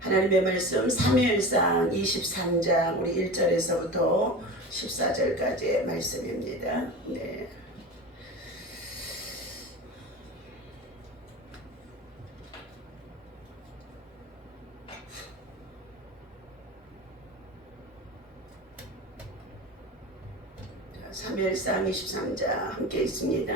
하나님의 말씀 사무엘상 23장 우리 1절에서부터 14절까지의 말씀입니다. 네. 사무엘상 23장 함께 있습니다.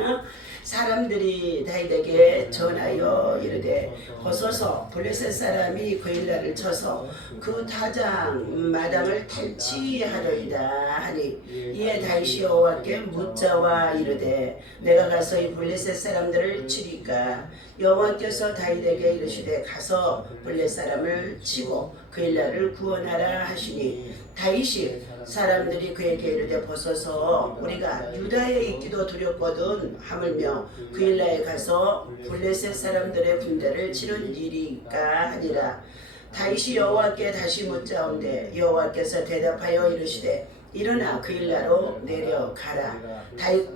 사람들이 다윗에게 전하여 이르되 벗어서 블레셋 사람이 그 일날을 쳐서 그 타장 마당을 탈취하려이다 하니 이에 다윗이 여호와께 묻자와 이르되 내가 가서 이 블레셋 사람들을 치리까 여호와께서 다윗에게 이르시되 가서 블레셋 사람을 치고 그 일날을 구원하라 하시니 다윗이 사람들이 그에게 이르되 벗어서 우리가 유다에 있기도 두렵거든 하물며 그 일라에 가서 블레셋 사람들의 군대를 치는 일이니까 하니라. 다윗이 여호와께 다시 묻자온데 여호와께서 대답하여 이르시되 일어나 그 일라로 내려가라. 다윗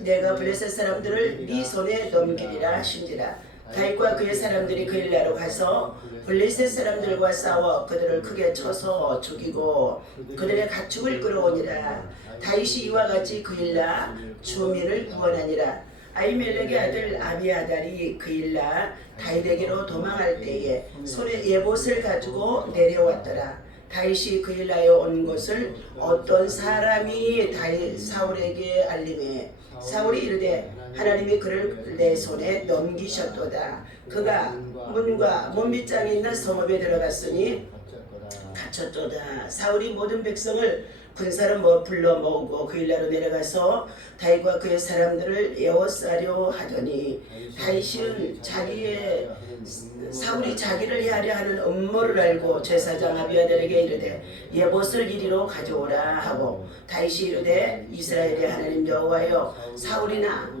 내가 블레셋 사람들을 네 손에 넘기리라 하신지라. 다윗과 그의 사람들이 그 일라로 가서 블레셋 사람들과 싸워 그들을 크게 쳐서 죽이고 그들의 가축을 끌어오니라. 다윗이 이와 같이 그 일라 주민을 구원하니라. 아히멜렉의 아들 아비아달이 그 일라 다윗에게로 도망할 때에 손에 예봇을 가지고 내려왔더라. 다윗이 그 일라에 온 것을 어떤 사람이 다윗 사울에게 알림해 사울이 이르되 하나님이 그를 내 손에 넘기셨도다. 그가 문과 문빗장에 있는 성읍에 들어갔으니 갇혔도다. 사울이 모든 백성을 군사로 불러 모으고 그 일라로 내려가서 다윗과 그의 사람들을 에워싸려 하더니 다윗은 사울이 자기를 해하려 하는 음모를 알고 제사장 아비아달에게 이르되 예봇을 이리로 가져오라 하고 다윗이 이르되 이스라엘의 하나님 여호와여 사울이나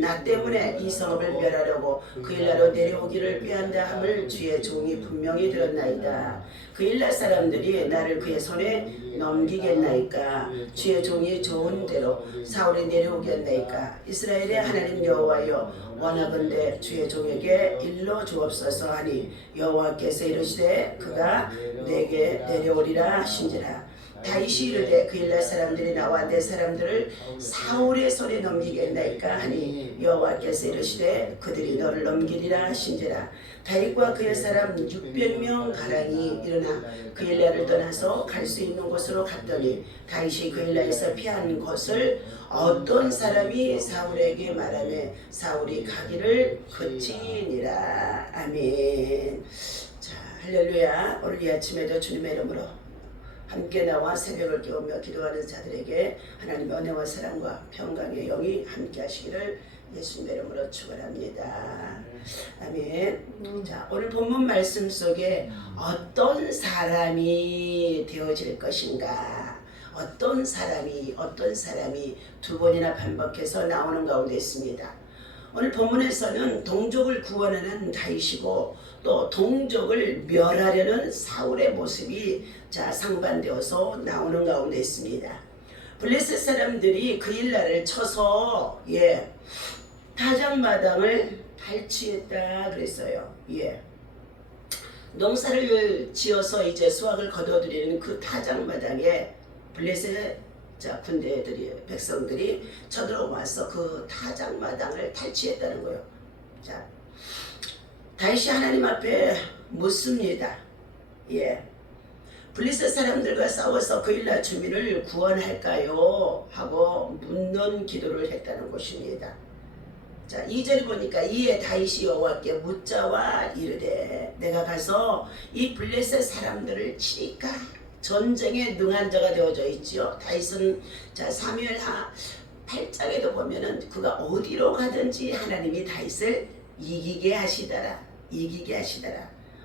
나 때문에 이 성읍을 멸하려고 그 일라로 내려오기를 피한다 함을 주의 종이 분명히 들었나이다. 그 일라 사람들이 나를 그의 손에 넘기겠나이까? 주의 종이 좋은 대로 사울이 내려오겠나이까? 이스라엘의 하나님 여호와여 원하건대 주의 종에게 일러 주옵소서 하니 여호와께서 이르시되 그가 내게 내려오리라 하신지라. 다윗이 이르되 그 일라 사람들이 나와 내 사람들을 사울의 손에 넘기겠나이까 하니 여호와께서 이르시되 그들이 너를 넘기리라 하신지라. 다윗과 그의 사람 600명 가량이 일어나 그 일라를 떠나서 갈 수 있는 곳으로 갔더니 다윗이 그 일라에서 피한 것을 어떤 사람이 사울에게 말하며 사울이 가기를 그치니라. 아멘. 자, 할렐루야. 오늘 이 아침에도 주님의 이름으로 함께 나와 새벽을 깨우며 기도하는 자들에게 하나님의 은혜와 사랑과 평강의 영이 함께 하시기를 예수님의 이름으로 축원합니다. 아멘. 자, 오늘 본문 말씀 속에 어떤 사람이 되어질 것인가, 어떤 사람이 두 번이나 반복해서 나오는 가운데 있습니다. 오늘 본문에서는 동족을 구원하는 다윗이고 또 동족을 멸하려는 사울의 모습이 상반되어서 나오는 가운데 있습니다. 블레셋 사람들이 그 일날을 쳐서 타작마당을 탈취했다 그랬어요. 농사를 지어서 이제 수확을 거둬들이는 그 타작마당에 블레셋 군대들이 백성들이 쳐들어와서 그 타작마당을 탈취했다는 거예요. 자, 다윗이 하나님 앞에 묻습니다. 블레셋 사람들과 싸워서 그 일날 주민을 구원할까요? 하고 묻는 기도를 했다는 것입니다. 자, 2절 보니까 이에 다윗이 여호와께 묻자와 이르되 내가 가서 이 블레셋 사람들을 치리까? 전쟁에 능한 자가 되어져 있지요. 다윗은 사무엘하 8장에도 보면은 그가 어디로 가든지 하나님이 다윗을 이기게 하시더라.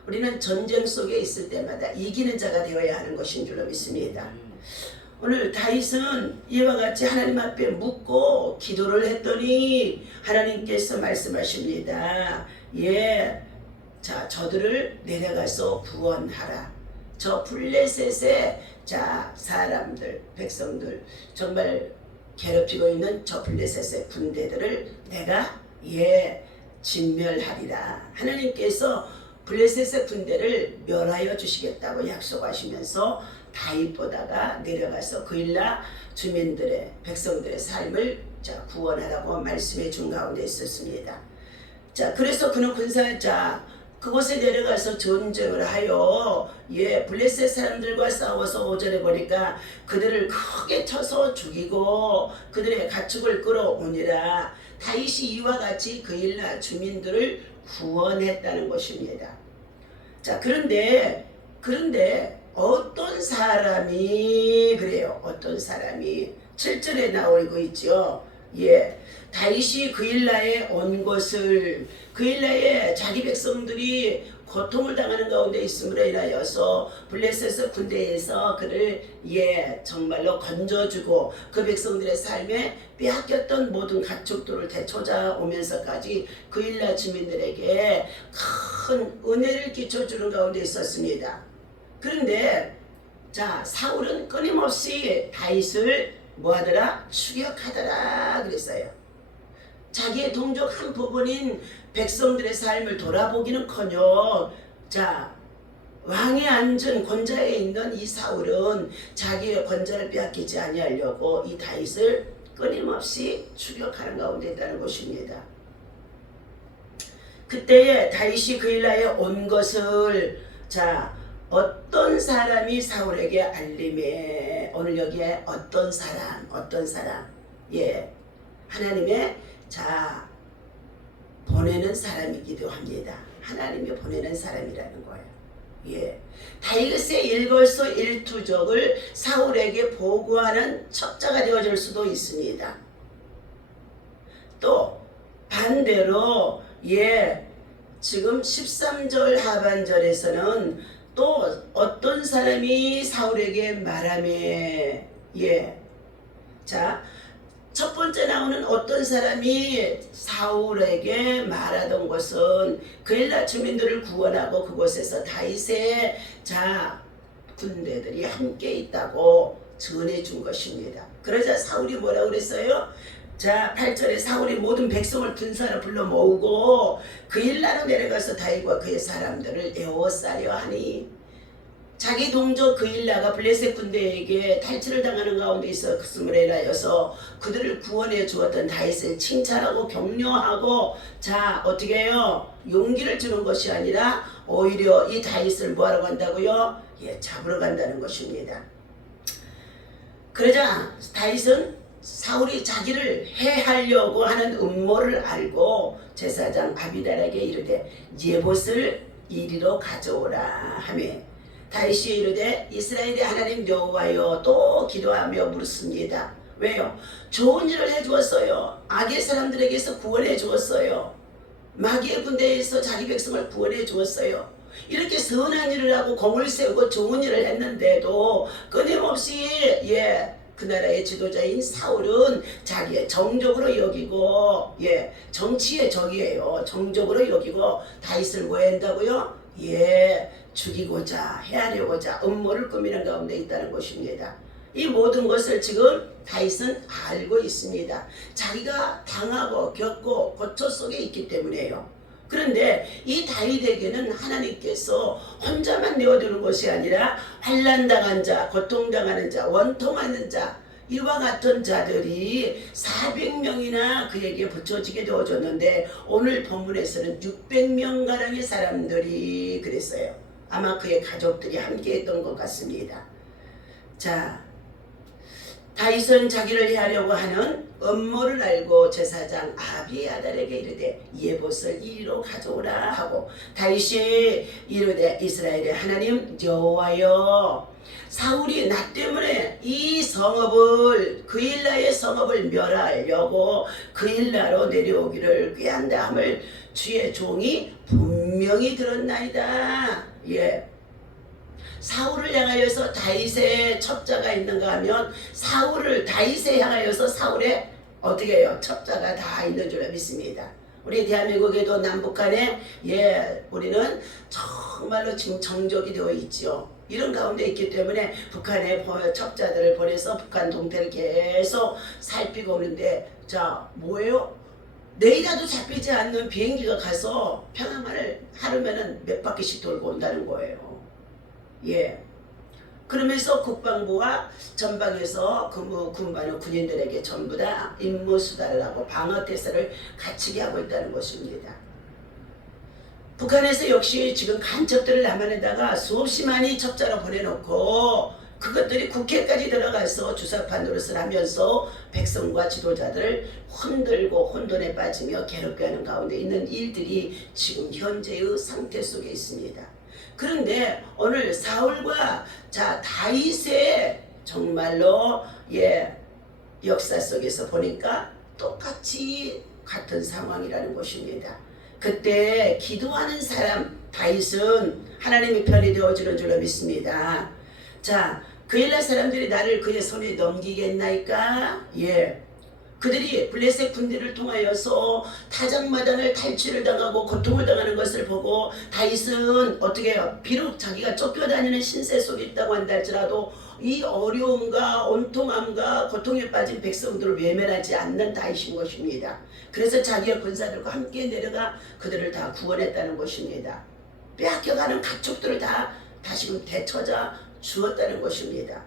우리는 전쟁 속에 있을 때마다 이기는 자가 되어야 하는 것인 줄로 믿습니다. 오늘 다윗은 이와 같이 하나님 앞에 묻고 기도를 했더니 하나님께서 말씀하십니다. 저들을 내려가서 구원하라. 저 블레셋의 사람들, 백성들, 정말 괴롭히고 있는 저 블레셋의 군대들을 내가 진멸하리라. 하나님께서 블레셋의 군대를 멸하여 주시겠다고 약속하시면서 다윗보다가 내려가서 그일라 주민들의 백성들의 삶을 구원하라고 말씀해 준 가운데 있었습니다. 자, 그래서 그는 그곳에 내려가서 전쟁을 하여 블레셋 사람들과 싸워서 5절에 보니까 그들을 크게 쳐서 죽이고 그들의 가축을 끌어오니라. 다윗이 이와 같이 그일라 주민들을 구원했다는 것입니다. 자, 그런데 어떤 사람이 그래요. 어떤 사람이 7절에 나오고 있죠. 다윗이 그일라에 온 것을 그일라에 자기 백성들이 고통을 당하는 가운데 있음으로 인하여서 블레셋 군대에서 그를 정말로 건져주고 그 백성들의 삶에 빼앗겼던 모든 가축들을 되찾아오면서까지 그일라 주민들에게 큰 은혜를 끼쳐주는 가운데 있었습니다. 그런데 사울은 끊임없이 다윗을 뭐하더라? 추격하더라 그랬어요. 자기의 동족 한 부분인 백성들의 삶을 돌아보기는커녕 왕에 앉은 권좌에 있는 이 사울은 자기의 권좌를 빼앗기지 아니하려고 이 다윗을 끊임없이 추격하는 가운데 있다는 것입니다. 그때에 다윗이 그일라에 온 것을 어떤 사람이 사울에게 알림해. 오늘 여기에 어떤 사람 하나님의 보내는 사람이기도 합니다. 하나님이 보내는 사람이라는 거예요. 다윗의 일거수일투족을 사울에게 보고하는 첩자가 되어줄 수도 있습니다. 또 반대로 지금 13절 하반절에서는 또 어떤 사람이 사울에게 말하매. 첫 번째 나오는 어떤 사람이 사울에게 말하던 것은 그일라 주민들을 구원하고 그곳에서 다윗의 군대들이 함께 있다고 전해준 것입니다. 그러자 사울이 뭐라고 그랬어요? 8절에 사울이 모든 백성을 군사로 불러 모으고 그일라로 내려가서 다윗과 그의 사람들을 에워싸려 하니. 자기 동족 그일라가 블레셋 군대에게 탈취를 당하는 가운데 있었음을 인하여서 그들을 구원해 주었던 다윗을 칭찬하고 격려하고 어떻게 해요? 용기를 주는 것이 아니라 오히려 이 다윗을 뭐하러 간다고요? 잡으러 간다는 것입니다. 그러자 다윗은 사울이 자기를 해하려고 하는 음모를 알고 제사장 아비달에게 이르되 예봇을 이리로 가져오라 하며 다윗이 이르되 이스라엘의 하나님 여호와여 또 기도하며 물었습니다. 왜요? 좋은 일을 해주었어요. 악의 사람들에게서 구원해 주었어요. 마귀의 군대에서 자기 백성을 구원해 주었어요. 이렇게 선한 일을 하고 공을 세우고 좋은 일을 했는데도 끊임없이 그 나라의 지도자인 사울은 자기의 정적으로 여기고 정치의 적이에요. 정적으로 여기고 다윗을 뭐 한다고요? 죽이고자 해하려고자 음모를 꾸미는 가운데 있다는 것입니다. 이 모든 것을 지금 다윗은 알고 있습니다. 자기가 당하고 겪고 고초 속에 있기 때문에요. 그런데 이 다윗에게는 하나님께서 혼자만 내어두는 것이 아니라 환난당한 자, 고통당하는 자, 원통하는 자, 이와 같은 자들이 400명이나 그에게 붙여지게 되어졌는데 오늘 본문에서는 600명가량의 사람들이 그랬어요. 아마 그의 가족들이 함께 했던 것 같습니다. 다윗은 자기를 해하려고 하는 음모를 알고 제사장 아비아달에게 이르되 예봇을 이리로 가져오라 하고 다윗이 이르되 이스라엘의 하나님 여호와여 사울이 나 때문에 이 성읍을 그일라의 성읍을 멸하려고 그일라로 내려오기를 꾀한다 함을 주의 종이 분명히 들었나이다. 사울을 향하여서 다윗의 첩자가 있는가 하면 다윗에 향하여서 사울의 어떻게 해요? 첩자가 다 있는 줄 믿습니다. 우리 대한민국에도 남북한에 우리는 정말로 지금 정적이 되어 있죠. 이런 가운데 있기 때문에 북한에 첩자들을 보내서 북한 동태를 계속 살피고 오는데 뭐예요? 레이더도 잡히지 않는 비행기가 가서 평양만을 하루면은 몇 바퀴씩 돌고 온다는 거예요. 예. 그러면서 국방부와 전방에서 군부하는 군인들에게 전부 다 임무 수달을 하고 방어 태세를 갖추게 하고 있다는 것입니다. 북한에서 역시 지금 간첩들을 남한에다가 수없이 많이 첩자로 보내놓고 그것들이 국회까지 들어가서 주사파 노릇을 하면서 백성과 지도자들을 흔들고 혼돈에 빠지며 괴롭게 하는 가운데 있는 일들이 지금 현재의 상태 속에 있습니다. 그런데 오늘 사울과 다윗의 정말로 역사 속에서 보니까 똑같이 같은 상황이라는 것입니다. 그때 기도하는 사람 다윗은 하나님의 편이 되어주는 줄로 믿습니다. 그일라 사람들이 나를 그의 손에 넘기겠나이까? 그들이 블레셋 군대를 통하여서 타작마당을 탈취를 당하고 고통을 당하는 것을 보고 다윗은 어떻게 해요? 비록 자기가 쫓겨다니는 신세 속에 있다고 한다 할지라도 이 어려움과 온통함과 고통에 빠진 백성들을 외면하지 않는 다윗인 것입니다. 그래서 자기의 군사들과 함께 내려가 그들을 다 구원했다는 것입니다. 빼앗겨가는 가축들을 다 다시금 되찾아 주었다는 것입니다.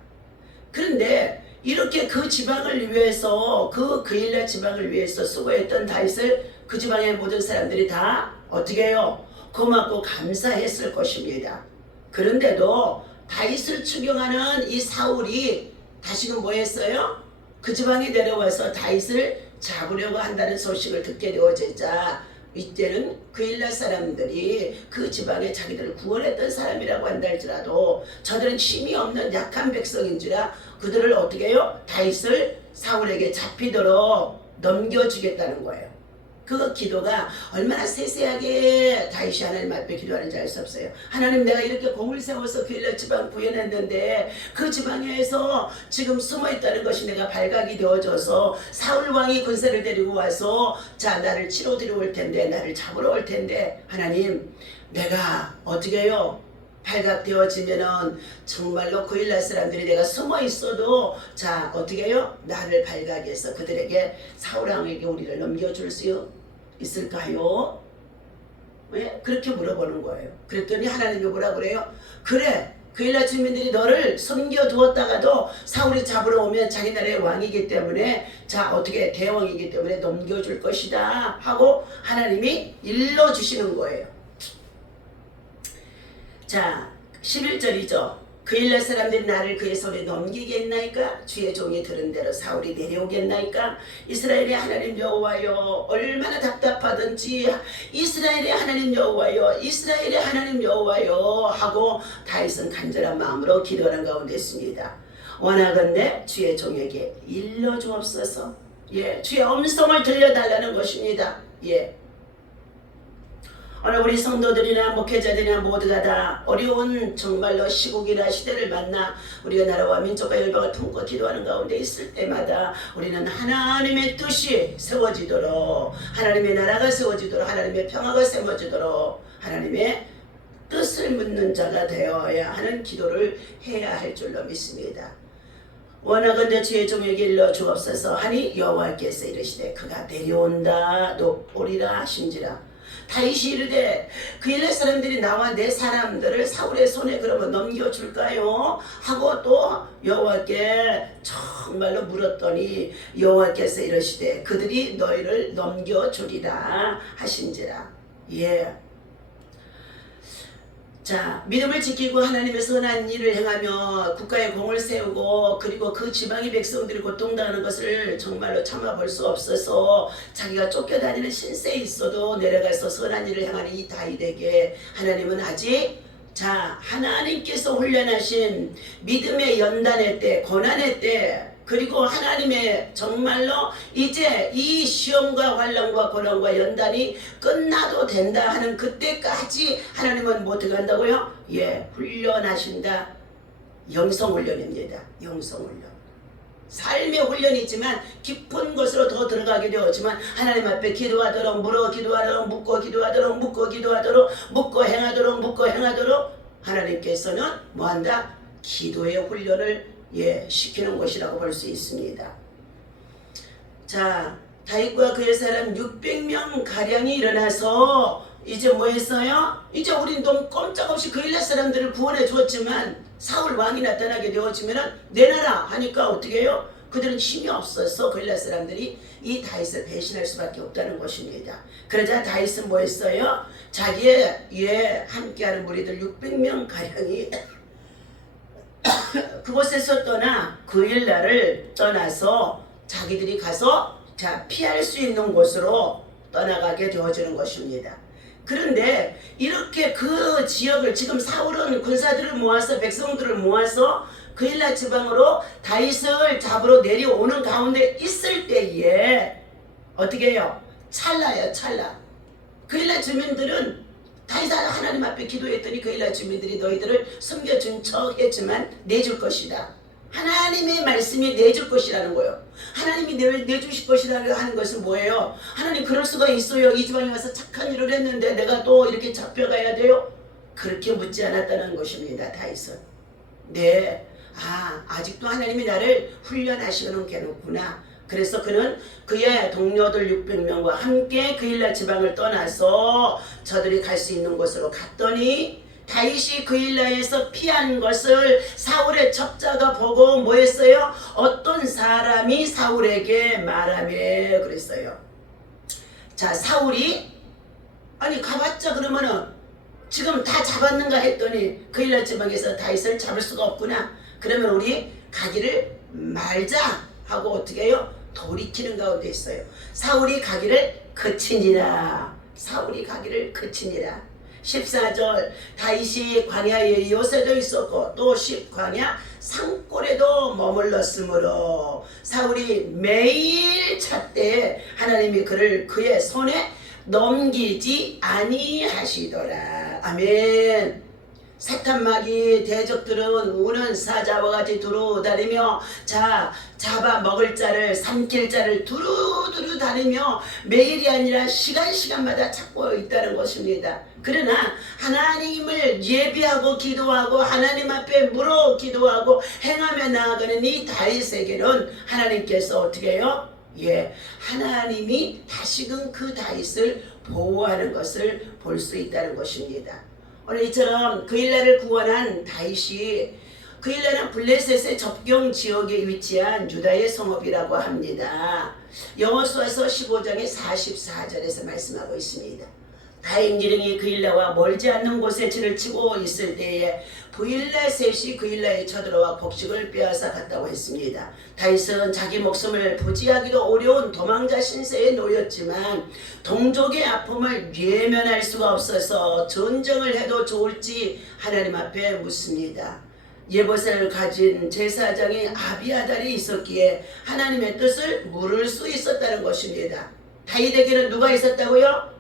그런데 이렇게 그 지방을 위해서 그일라 지방을 위해서 수고했던 다윗을 그 지방의 모든 사람들이 다 어떻게 해요? 고맙고 감사했을 것입니다. 그런데도 다윗을 추경하는 이 사울이 다시금 뭐 했어요? 그 지방에 내려와서 다윗을 잡으려고 한다는 소식을 듣게 되어지자 이때는 그일라 사람들이 그 지방에 자기들을 구원했던 사람이라고 한다 할지라도 저들은 힘이 없는 약한 백성인지라 그들을 어떻게 해요? 다윗을 사울에게 잡히도록 넘겨주겠다는 거예요. 그 기도가 얼마나 세세하게 다윗이 하나님 앞에 기도하는지 알 수 없어요. 하나님, 내가 이렇게 공을 세워서 그일라 지방 구해냈는데 그 지방에서 지금 숨어있다는 것이 내가 발각이 되어져서 사울 왕이 군사를 데리고 와서 나를 치러 들여올 텐데, 나를 잡으러 올 텐데, 하나님 내가 어떻게 해요? 발각되어지면은 정말로 그일라 사람들이 내가 숨어 있어도 어떻게 해요? 나를 발각해서 그들에게 사울 왕에게 우리를 넘겨줄 수 있을까요? 왜? 그렇게 물어보는 거예요. 그랬더니 하나님이 뭐라 그래요? 그래, 그일라 주민들이 너를 숨겨두었다가도 사울이 잡으러 오면 자기 나라의 왕이기 때문에 어떻게 대왕이기 때문에 넘겨줄 것이다 하고 하나님이 일러주시는 거예요. 11절이죠. 그일라 사람들이 나를 그의 손에 넘기겠나이까? 주의 종이 들은 대로 사울이 내려오겠나이까? 이스라엘의 하나님 여호와여, 얼마나 답답하든지 이스라엘의 하나님 여호와여, 이스라엘의 하나님 여호와여 하고 다윗은 간절한 마음으로 기도하는 가운데 있습니다. 원하건대 주의 종에게 일러주옵소서. 주의 음성을 들려달라는 것입니다. 오늘 우리 성도들이나 목회자들이나 모두가 다 어려운 정말로 시국이나 시대를 만나 우리가 나라와 민족과 열방을 품고 기도하는 가운데 있을 때마다 우리는 하나님의 뜻이 세워지도록, 하나님의 나라가 세워지도록, 하나님의 평화가 세워지도록 하나님의 뜻을 묻는 자가 되어야 하는 기도를 해야 할 줄로 믿습니다. 원하건대 주의 종에게 일러 주옵소서 하니 여호와께서 이르시되 그가 내려온다 오리라 하신지라. 다윗이 이르되 그일라 사람들이 나와 내 사람들을 사울의 손에 그러면 넘겨줄까요? 하고 또 여호와께 정말로 물었더니 여호와께서 이르시되 그들이 너희를 넘겨주리라 하신지라. 믿음을 지키고 하나님의 선한 일을 행하며 국가의 공을 세우고 그리고 그 지방의 백성들이 고통당하는 것을 정말로 참아볼 수 없어서 자기가 쫓겨다니는 신세에 있어도 내려가서 선한 일을 행하는 이 다윗에게 하나님은 아직 하나님께서 훈련하신 믿음의 연단의 때, 고난의 때, 그리고 하나님의 정말로 이제 이 시험과 환난과 고난과 연단이 끝나도 된다 하는 그때까지 하나님은 뭐 들어간다고요? 훈련하신다. 영성훈련입니다. 영성훈련. 삶의 훈련이지만 깊은 것으로 더 들어가게 되었지만 하나님 앞에 기도하도록, 물어 기도하도록, 묻고 기도하도록, 묻고 기도하도록, 묻고 행하도록, 묻고 행하도록 하나님께서는 뭐한다? 기도의 훈련을 시키는 것이라고 볼 수 있습니다. 다윗과 그의 사람 600명 가량이 일어나서 이제 뭐 했어요? 이제 우린 너무 꼼짝없이 그 일라 사람들을 구원해 주었지만 사울 왕이 나타나게 되어지면은 내놔라 하니까 어떻게 해요? 그들은 힘이 없어서 그 일라 사람들이 이 다윗을 배신할 수밖에 없다는 것입니다. 그러자 다윗은 뭐 했어요? 자기의 함께하는 무리들 600명 가량이 그곳에서 떠나 그 일날을 떠나서 자기들이 가서 피할 수 있는 곳으로 떠나가게 되어지는 것입니다. 그런데 이렇게 그 지역을 지금 사울은 군사들을 모아서 백성들을 모아서 그일라 지방으로 다윗을 잡으러 내려오는 가운데 있을 때에 어떻게 해요? 찰나예요, 찰나. 그일라 주민들은 다윗 하나님 앞에 기도했더니 그일라 주민들이 너희들을 섬겨준 척 했지만 내줄 것이다. 하나님의 말씀이 내줄 것이라는 거예요. 하나님이 내주실 것이라고 하는 것은 뭐예요? 하나님 그럴 수가 있어요. 이 지방에 와서 착한 일을 했는데 내가 또 이렇게 잡혀가야 돼요? 그렇게 묻지 않았다는 것입니다. 다윗은. 네. 아직도 하나님이 나를 훈련하시는 게는구나. 그래서 그는 그의 동료들 600명과 함께 그일라 지방을 떠나서 저들이 갈 수 있는 곳으로 갔더니 다윗이 그일라에서 피한 것을 사울의 첩자가 보고 뭐 했어요? 어떤 사람이 사울에게 말하며 그랬어요. 자, 사울이 가봤자 그러면은 지금 다 잡았는가 했더니 그일라 지방에서 다윗을 잡을 수가 없구나. 그러면 우리 가기를 말자 하고 어떻게 해요? 돌이키는 가운데 있어요. 사울이 가기를 그치니라. 사울이 가기를 그치니라. 14절 다윗이 광야에 요새도 있었고 또 광야 산골에도 머물렀으므로 사울이 매일 찾되 하나님이 그를 그의 손에 넘기지 아니하시더라. 아멘. 사탄마귀 대적들은 우는 사자와 같이 두루 다니며 잡아 먹을 자를 삼킬 자를 두루두루 다니며 매일이 아니라 시간마다 찾고 있다는 것입니다. 그러나 하나님을 예비하고 기도하고 하나님 앞에 물어 기도하고 행하며 나아가는 이 다윗에게는 하나님께서 어떻게 해요? 하나님이 다시금 그 다윗을 보호하는 것을 볼 수 있다는 것입니다. 오늘 이처럼 그일라를 구원한 다윗이 그일라는 블레셋의 접경 지역에 위치한 유다의 성읍이라고 합니다. 여호수아서 15장의 44절에서 말씀하고 있습니다. 다행지령이 그일라와 멀지 않는 곳에 진을 치고 있을 때에 블레셋이 그일라에 쳐들어와 곡식을 빼앗아 갔다고 했습니다. 다윗은 자기 목숨을 부지하기도 어려운 도망자 신세에 놓였지만 동족의 아픔을 외면할 수가 없어서 전쟁을 해도 좋을지 하나님 앞에 묻습니다. 예보사를 가진 제사장이 아비아달이 있었기에 하나님의 뜻을 물을 수 있었다는 것입니다. 다윗에게는 누가 있었다고요?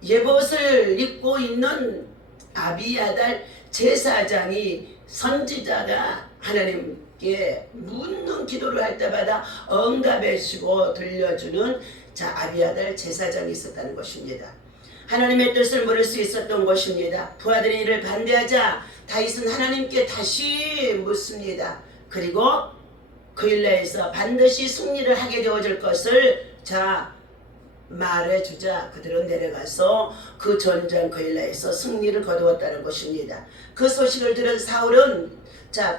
예봇을 입고 있는 아비아달 제사장이 선지자가 하나님께 묻는 기도를 할 때마다 응답해주고 들려주는 아비아달 제사장이 있었다는 것입니다. 하나님의 뜻을 물을 수 있었던 것입니다. 부하들이 이를 반대하자 다윗은 하나님께 다시 묻습니다. 그리고 그일라에서 반드시 승리를 하게 되어질 것을 말해주자 그들은 내려가서 그 전장 그일라에서 승리를 거두었다는 것입니다. 그 소식을 들은 사울은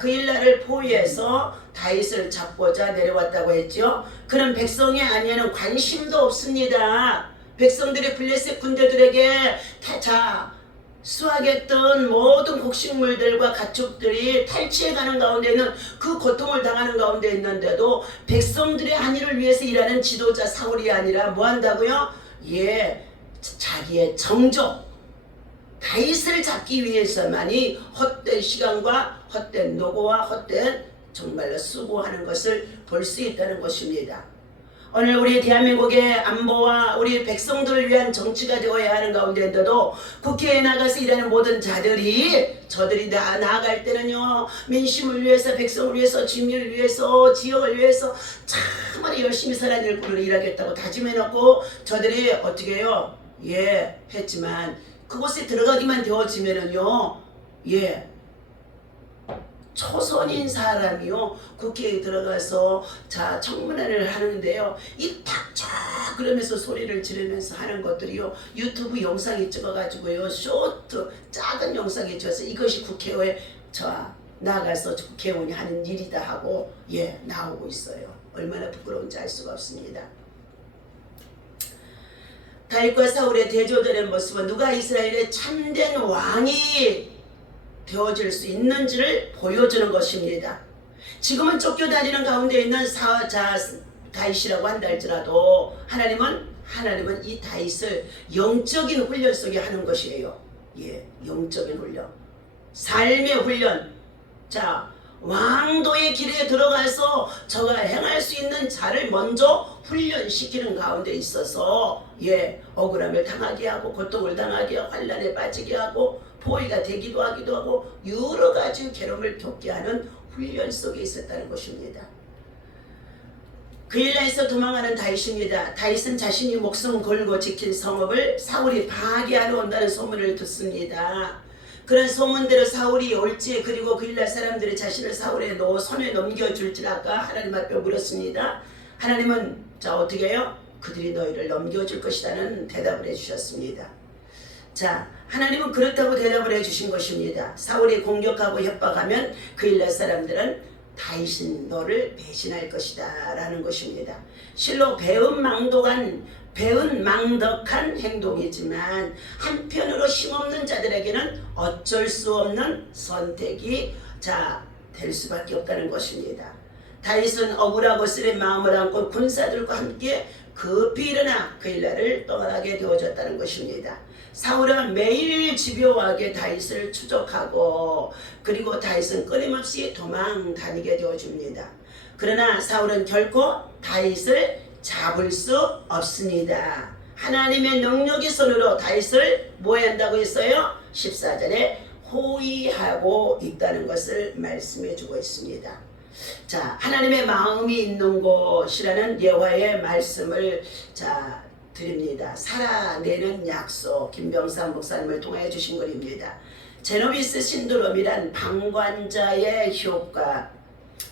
그일라를 포위해서 다윗을 잡고자 내려왔다고 했죠. 그는 백성의 안위에는 관심도 없습니다. 백성들이 블레셋 군대들에게 수확했던 모든 곡식물들과 가축들이 탈취해가는 가운데 있는 그 고통을 당하는 가운데 있는데도 백성들의 안위를 위해서 일하는 지도자 사울이 아니라 뭐 한다고요? 자기의 정족 다윗을 잡기 위해서만이 헛된 시간과 헛된 노고와 헛된 정말로 수고하는 것을 볼 수 있다는 것입니다. 오늘 우리 대한민국의 안보와 우리 백성들을 위한 정치가 되어야 하는 가운데인데도 국회에 나가서 일하는 모든 저들이 나아갈 때는요, 민심을 위해서, 백성을 위해서, 주민을 위해서, 지역을 위해서 참으로 열심히 살아야 될 일을 일하겠다고 다짐해놓고 저들이 어떻게 해요? 했지만 그곳에 들어가기만 되어지면은요, 초선인 사람이요 국회에 들어가서 자 청문회를 하는데요 입 닥쳐 그러면서 소리를 지르면서 하는 것들이요 유튜브 영상에 찍어가지고요 쇼트 작은 영상에 찍어서 이것이 국회에 나가서 국회의원이 하는 일이다 하고 나오고 있어요. 얼마나 부끄러운지 알 수가 없습니다. 다윗과 사울의 대조되는 모습은 누가 이스라엘의 참된 왕이 되어질 수 있는지를 보여주는 것입니다. 지금은 쫓겨다니는 가운데 있는 다윗이라고 한다 할지라도 하나님은 이 다윗을 영적인 훈련 속에 하는 것이에요. 영적인 훈련, 삶의 훈련. 왕도의 길에 들어가서 저가 행할 수 있는 자를 먼저 훈련시키는 가운데 있어서 억울함을 당하게 하고 고통을 당하게 하고 환난에 빠지게 하고 포위가 되기도 하기도 하고 여러 가지 괴로움을 겪게 하는 훈련 속에 있었다는 것입니다. 그일라에서 도망하는 다윗입니다. 다윗은 자신이 목숨 걸고 지킨 성읍을 사울이 파괴하러 온다는 소문을 듣습니다. 그런 소문대로 사울이 올지 그리고 그일라 사람들이 자신을 사울의 손에 넘겨줄지라까 하나님 앞에 물었습니다. 하나님은 어떻게 해요? 그들이 너희를 넘겨줄 것이라는 대답을 해주셨습니다. 하나님은 그렇다고 대답을 해주신 것입니다. 사울이 공격하고 협박하면 그일라 사람들은 다윗은 너를 배신할 것이다 라는 것입니다. 실로 배은망덕한 행동이지만 한편으로 힘없는 자들에게는 어쩔 수 없는 선택이 될 수밖에 없다는 것입니다. 다윗은 억울하고 쓰린 마음을 안고 군사들과 함께 급히 일어나 그일라를 떠나게 되어졌다는 것입니다. 사울은 매일 집요하게 다윗을 추적하고 그리고 다윗은 끊임없이 도망 다니게 되어줍니다. 그러나 사울은 결코 다윗을 잡을 수 없습니다. 하나님의 능력의 손으로 다윗을 뭐 한다고 했어요? 14절에 호위하고 있다는 것을 말씀해 주고 있습니다. 하나님의 마음이 있는 곳이라는 여호와의 말씀을 드립니다. 살아내는 약속, 김병삼 목사님을 통해 주신 글입니다. 제노비스 신드롬이란 방관자의 효과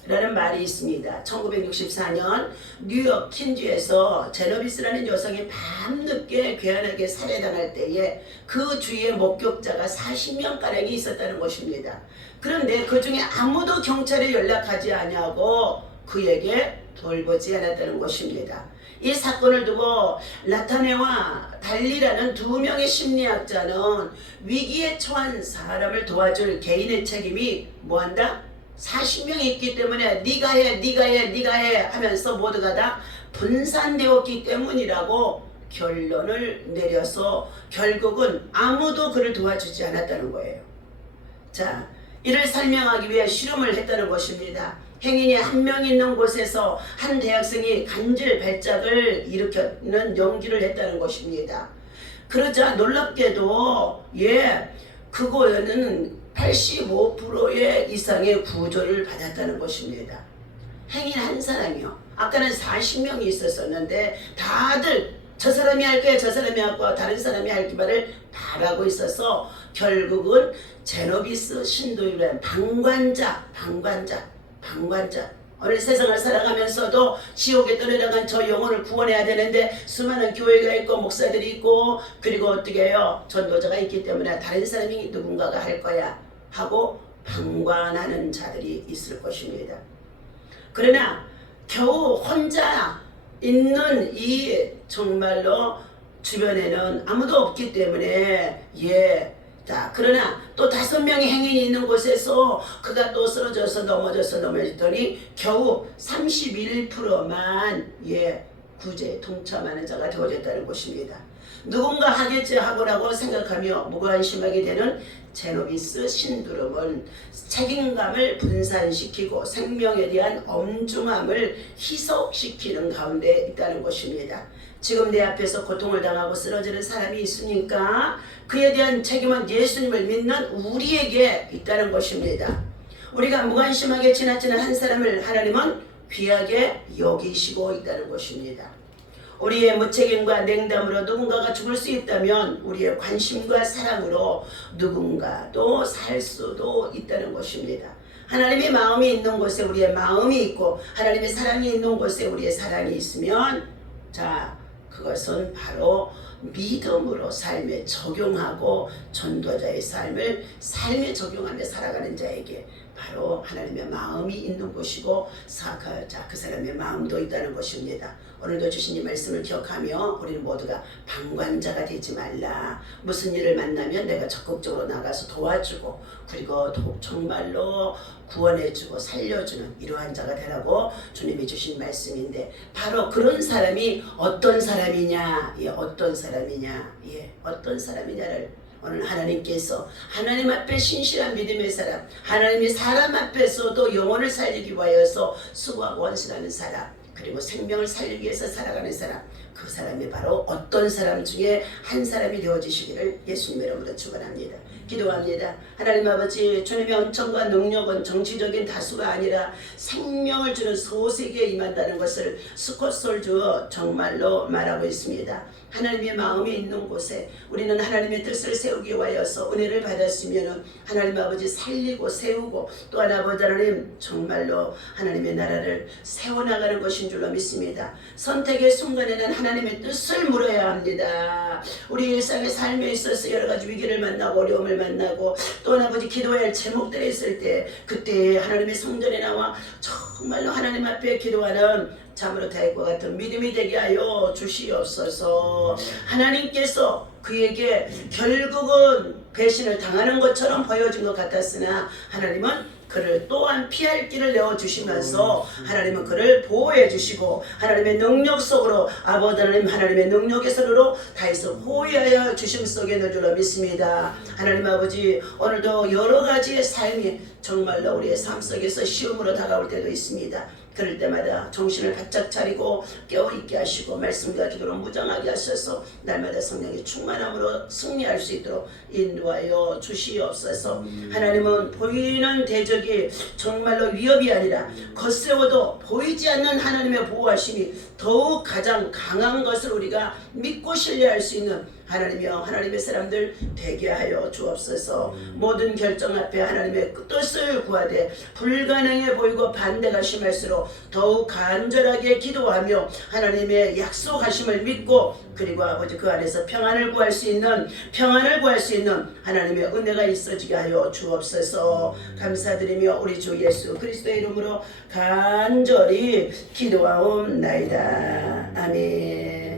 라는 말이 있습니다. 1964년 뉴욕 킨즈에서 제노비스라는 여성이 밤늦게 괴한하게 살해당할 때에 그 주위에 목격자가 40명가량이 있었다는 것입니다. 그런데 그 중에 아무도 경찰에 연락하지 아니하고 그에게 돌보지 않았다는 것입니다. 이 사건을 두고 나타네와 달리라는 두 명의 심리학자는 위기에 처한 사람을 도와줄 개인의 책임이 뭐한다? 40명이 있기 때문에 네가 해 하면서 모두가 다 분산되었기 때문이라고 결론을 내려서 결국은 아무도 그를 도와주지 않았다는 거예요. 이를 설명하기 위해 실험을 했다는 것입니다. 행인이 한 명 있는 곳에서 한 대학생이 간질 발작을 일으키는 연기를 했다는 것입니다. 그러자 놀랍게도 그거는 85% 이상의 구조를 받았다는 것입니다. 행인 한 사람이요. 아까는 40명이 있었었는데 다들 저 사람이 할 거야, 저 사람이 할 거야, 다른 사람이 할 기만을 바라고 있어서 결국은 제노비스 신도율의 방관자. 오늘 세상을 살아가면서도 지옥에 떠내려간 저 영혼을 구원해야 되는데 수많은 교회가 있고 목사들이 있고 그리고 어떻게 해요? 전도자가 있기 때문에 다른 사람이 누군가가 할 거야 하고 방관하는 자들이 있을 것입니다. 그러나 겨우 혼자 있는 이 정말로 주변에는 아무도 없기 때문에 그러나 또 5명의 행인이 있는 곳에서 그가 또 쓰러져서 넘어졌더니 겨우 31%만 구제에 동참하는 자가 되어졌다는 것입니다. 누군가 하겠지 하고라고 생각하며 무관심하게 되는 제노비스 신드롬은 책임감을 분산시키고 생명에 대한 엄중함을 희석시키는 가운데 있다는 것입니다. 지금 내 앞에서 고통을 당하고 쓰러지는 사람이 있으니까 그에 대한 책임은 예수님을 믿는 우리에게 있다는 것입니다. 우리가 무관심하게 지나치는 한 사람을 하나님은 귀하게 여기시고 있다는 것입니다. 우리의 무책임과 냉담으로 누군가가 죽을 수 있다면 우리의 관심과 사랑으로 누군가도 살 수도 있다는 것입니다. 하나님의 마음이 있는 곳에 우리의 마음이 있고 하나님의 사랑이 있는 곳에 우리의 사랑이 있으면 자 그것은 바로 믿음으로 삶에 적용하고 전도자의 삶에 적용하며 살아가는 자에게 바로 하나님의 마음이 있는 곳이고 그 사람의 마음도 있다는 것입니다. 오늘도 주신 이 말씀을 기억하며 우리는 모두가 방관자가 되지 말라. 무슨 일을 만나면 내가 적극적으로 나가서 도와주고 그리고 정말로 구원해주고 살려주는 이러한 자가 되라고 주님이 주신 말씀인데 바로 그런 사람이 어떤 사람이냐 어떤 사람이냐를 오늘 하나님께서 하나님 앞에 신실한 믿음의 사람 하나님이 사람 앞에서도 영혼을 살리기 위하여서 수고하고 헌신하는 사람 그리고 생명을 살리기 위해서 살아가는 사람 그 사람이 바로 어떤 사람 중에 한 사람이 되어지시기를 예수님의 이름으로 축원합니다. 기도합니다. 하나님 아버지 주님의 은총과 능력은 정치적인 다수가 아니라 생명을 주는 소세계에 임한다는 것을 스콧솔주 정말로 말하고 있습니다. 하나님의 마음이 있는 곳에 우리는 하나님의 뜻을 세우기 위하여서 은혜를 받았으면 하나님 아버지 살리고 세우고 또한 아버지 하나님 정말로 하나님의 나라를 세워나가는 것인 줄로 믿습니다. 선택의 순간에는 하나님의 뜻을 물어야 합니다. 우리 일상의 삶에 있어서 여러 가지 위기를 만나고 어려움을 만나고 또한 아버지 기도해야 할 제목들이 있을 때 그때 하나님의 성전에 나와 정말로 하나님 앞에 기도하는 참으로 다윗과 같은 믿음이 되게 하여 주시옵소서. 하나님께서 그에게 결국은 배신을 당하는 것처럼 보여준 것 같았으나 하나님은 그를 또한 피할 길을 내어주시면서 하나님은 그를 보호해 주시고 하나님의 능력 속으로 아버지 하나님 하나님의 능력의 손으로 다윗을 호위하여 주심 속에 있는 줄로 믿습니다. 하나님 아버지 오늘도 여러 가지의 삶이 정말로 우리의 삶 속에서 시험으로 다가올 때도 있습니다. 그럴 때마다 정신을 바짝 차리고 깨어있게 하시고 말씀과 기도로 무장하게 하셔서 날마다 성령의 충만함으로 승리할 수 있도록 인도하여 주시옵소서. 하나님은 보이는 대적이 정말로 위협이 아니라 겉세워도 보이지 않는 하나님의 보호하심이 더욱 가장 강한 것을 우리가 믿고 신뢰할 수 있는 하나님이여 하나님의 사람들 되게 하여 주옵소서. 모든 결정 앞에 하나님의 뜻을 구하되 불가능해 보이고 반대가 심할수록 더욱 간절하게 기도하며 하나님의 약속하심을 믿고 그리고 아버지 그 안에서 평안을 구할 수 있는 하나님의 은혜가 있어지게 하여 주옵소서. 감사드리며 우리 주 예수 그리스도의 이름으로 간절히 기도하옵나이다. 아멘.